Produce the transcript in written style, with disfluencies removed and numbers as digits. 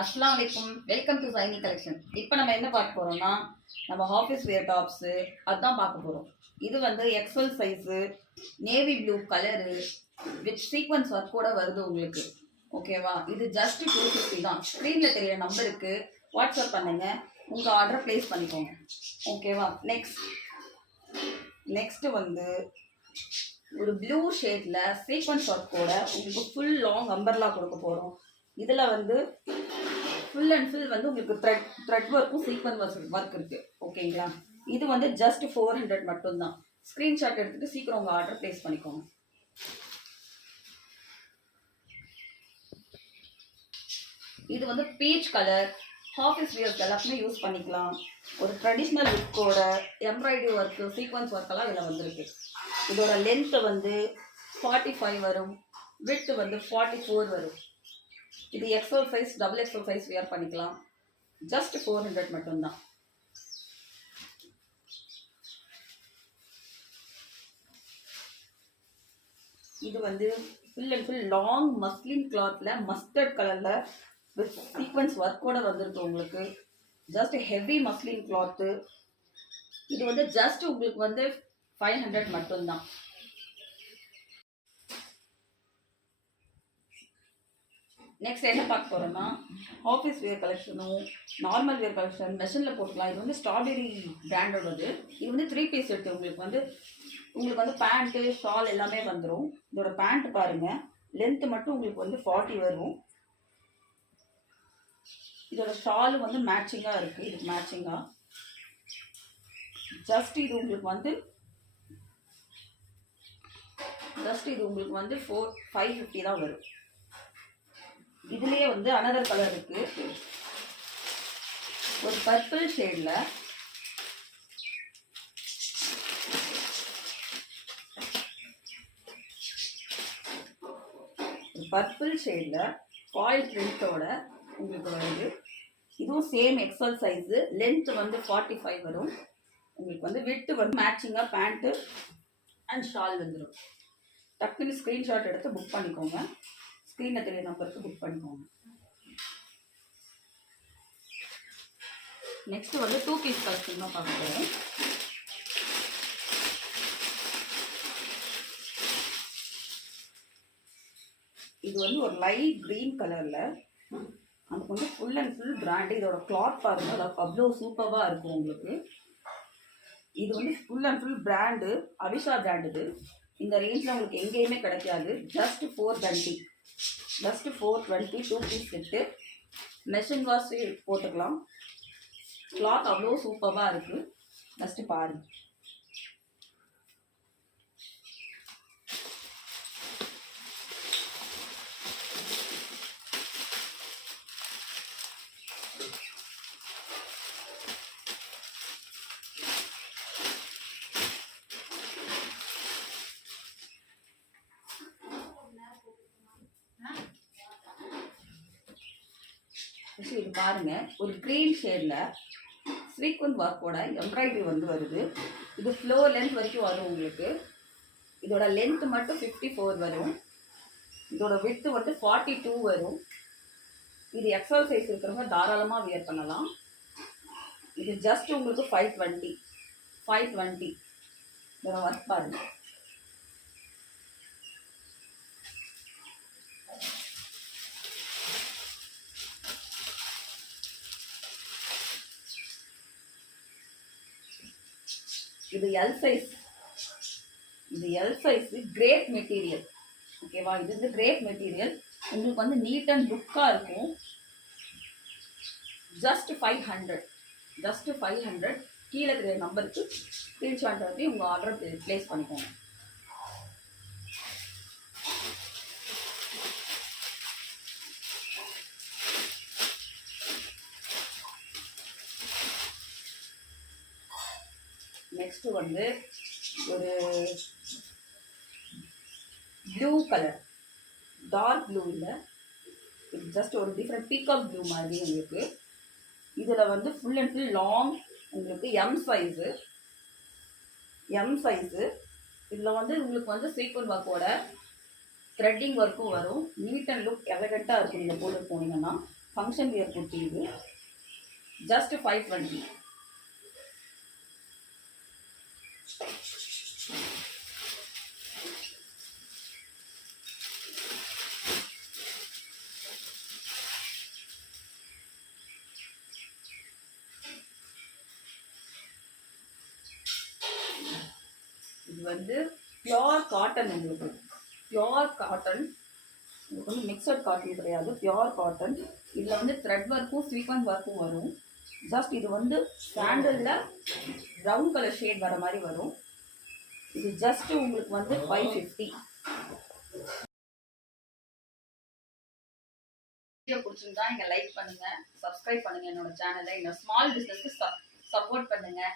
அஸ்ஸலாமு அலைக்கும். Welcome to Saini collection. இப்போ நம்ம என்ன பார்க்க போகிறோம்னா, நம்ம ஆஃபீஸ் வேர் டாப்ஸு அதுதான் பார்க்க போகிறோம். இது வந்து XL size, navy blue colour with sequins ஒர்க்கோட வருது உங்களுக்கு. ஓகேவா? இது ஜஸ்ட் 250 தான். ஸ்க்ரீனில் தெரியிற நம்பருக்கு வாட்ஸ்அப் பண்ணுங்க, உங்கள் ஆர்டரை ப்ளேஸ் பண்ணிக்கோங்க. ஓகேவா? நெக்ஸ்ட்டு வந்து ஒரு ப்ளூ ஷேடில் சீக்வன்ஸ் ஒர்க்கோட உங்களுக்கு ஃபுல் லாங் அம்பர்லா கொடுக்க போகிறோம். இதில் வந்து ஃபுல் அண்ட் ஃபுல் வந்து உங்களுக்கு த்ரெட் ஒர்க்கும் சீக்வன்ஸ் ஒர்க் இருக்குது. ஓகேங்களா? இது வந்து ஜஸ்ட் 400 மட்டும்தான். ஸ்க்ரீன்ஷாட் எடுத்துகிட்டு சீக்கிரம் உங்கள் ஆர்டர் ப்ளேஸ் பண்ணிக்கோங்க. இது வந்து பீச் கலர், ஆஃபீஸ் வியர்ஸ் எல்லாத்துமே யூஸ் பண்ணிக்கலாம். ஒரு ட்ரெடிஷ்னல் லுக்கோட எம்ப்ராய்டரி ஒர்க்கு, சீக்வன்ஸ் ஒர்க்கெல்லாம் இதில் வந்துருக்கு. இதோட லென்த்து வந்து 45 வரும், விட்த் வந்து 44 வரும். இது XL size, double XL size wear பண்ணிக்கலாம். ஜஸ்ட் 400 மட்டும்தான். இது வந்து full and full long muslin கிளாத்ல மஸ்டர்ட் கலர்ல வித் சீக்வன்ஸ் ஒர்க்கோட வந்துருக்கு உங்களுக்கு. Just heavy muslin cloth. இது வந்து ஜஸ்ட் உங்களுக்கு வந்து 500 மட்டும்தான். நெக்ஸ்ட் என்ன பார்க்க போகிறோம்னா, ஆஃபீஸ் வேர் கலெக்ஷனும் நார்மல் வேர் கலெக்ஷன் மெஷினில் போட்டுக்கலாம். இது வந்து ஸ்ட்ராபெரி பிராண்டோடது. இது வந்து 3 பீஸ் செட்டு. உங்களுக்கு வந்து பேண்ட்டு, ஷால் எல்லாமே வந்துடும். இதோட பேண்ட் பாருங்கள், லென்த்து மட்டும் உங்களுக்கு வந்து 40 வரும். இதோட ஷாலு வந்து மேட்சிங்காக இருக்குது. இதுக்கு மேட்சிங்காக ஜஸ்ட் இது உங்களுக்கு வந்து 550 தான் வரும். இதுலேயே வந்து அனதர் கலர் இருக்கு, ஒரு பர்பிள் ஷேடில். பர்பிள் ஷேடில் ஃபாயில் பிரிண்டோட உங்களுக்கு வருது. இதுவும் சேம் எக்ஸ்எல் சைஸு, லென்த் வந்து 45 வரும். உங்களுக்கு வந்து விட்டு வந்து மேட்சிங்காக பேண்ட்டு அண்ட் ஷால் வந்துடும். டக்குனு ஸ்க்ரீன்ஷாட் எடுத்து புக் பண்ணிக்கோங்க. ஸ்க்ரீனில் தெரிய நம்பருக்கு புக் பண்ணிக்கோங்க. நெக்ஸ்ட் வந்து 2 பீஸ் கலெக்ஷன் தான் பார்க்க போகிறோம். இது வந்து ஒரு லைட் க்ரீன் கலரில், நமக்கு வந்து ஃபுல் அண்ட் ஃபுல் பிராண்டு. இதோட கிளாத் பாருங்கள், அதாவது அவ்வளோ சூப்பராக இருக்கும் உங்களுக்கு. இது வந்து full and full brand, Avisha brand. இது இந்த ரேஞ்சில் உங்களுக்கு எங்கேயுமே கிடைக்காது. Just 420. 2 piece set. Machine wash போட்டுக்கலாம். கிளாத் அவ்வளோ சூப்பராக இருக்குது. ஜஸ்ட்டு பாருங்கள். இது பாருங்க, ஒரு கிரீன் ஷேட்ல சீக்வன்ஸ் ஒர்க்கோட எம்ப்ராய்டரி வந்து வருது. இது ஃப்ளோர் லென்த் வரைக்கும் வரும் உங்களுக்கு. இதோட லென்த் மட்டும் 54 வரும். இதோட விட்த் வந்து 42 வரும். இது எக்ஸ்எல் சைஸ் இருக்கிறவங்க தாராளமாக வியர் பண்ணலாம். இது ஜஸ்ட் உங்களுக்கு 520. இதோட ஒர்க் பாருங்க. இது எல் சைஸ். Grape material. ஓகேவா? இது வந்து கிரேப் மெட்டீரியல். உங்களுக்கு வந்து நீட் அண்ட் லுக்காக இருக்கும். ஜஸ்ட் 500. கீழே இருக்கிற நம்பருக்கு ஸ்க்ரீன்ஷாட் வந்து உங்கள் ஆர்டர் ப்ளேஸ் பண்ணிக்கோங்க. நெக்ஸ்ட் வந்து ஒரு ப்ளூ கலர், டார்க் ப்ளூ இல்லை, இது ஜஸ்ட் ஒரு டிஃப்ரெண்ட் பீகாக் ப்ளூ மாதிரி உங்களுக்கு. இதில் வந்து ஃபுல் அண்ட் ஃபுல் லாங் உங்களுக்கு எம் சைஸு. இதில் வந்து உங்களுக்கு வந்து சீக்வன்ஸ் ஒர்க்கோட த்ரெட்டிங் ஒர்க்கும் வரும். நீட் அண்ட் லுக் எலகண்ட்டாக இருக்கும் நீங்கள் போட்டு போனீங்கன்னா. ஃபங்க்ஷன் வியர் குர்த்தி இது ஜஸ்ட் 520. இது வந்து பியோர் காட்டன், உங்களுக்கு பியோர் காட்டன், உங்களுக்கு வந்து மிக்சட் காட்டன் கிடையாது, பியோர் காட்டன். இதில் வந்து த்ரெட் ஒர்க்கும் சீக்வன்ஸ் ஒர்க்கும் வரும். ஜஸ்ட் இது வந்து சாண்டலில் ப்ரௌன் கலர் ஷேட் வர மாதிரி வரும். இது ஜஸ்ட் உங்களுக்கு வந்து 550. வீடியோ பிடிச்சிருந்தா இங்கே லைக் பண்ணுங்கள், சப்ஸ்கிரைப் பண்ணுங்கள் என்னோட சேனலை, என்னோட ஸ்மால் பிஸ்னஸ்க்கு சப்போர்ட் பண்ணுங்கள்.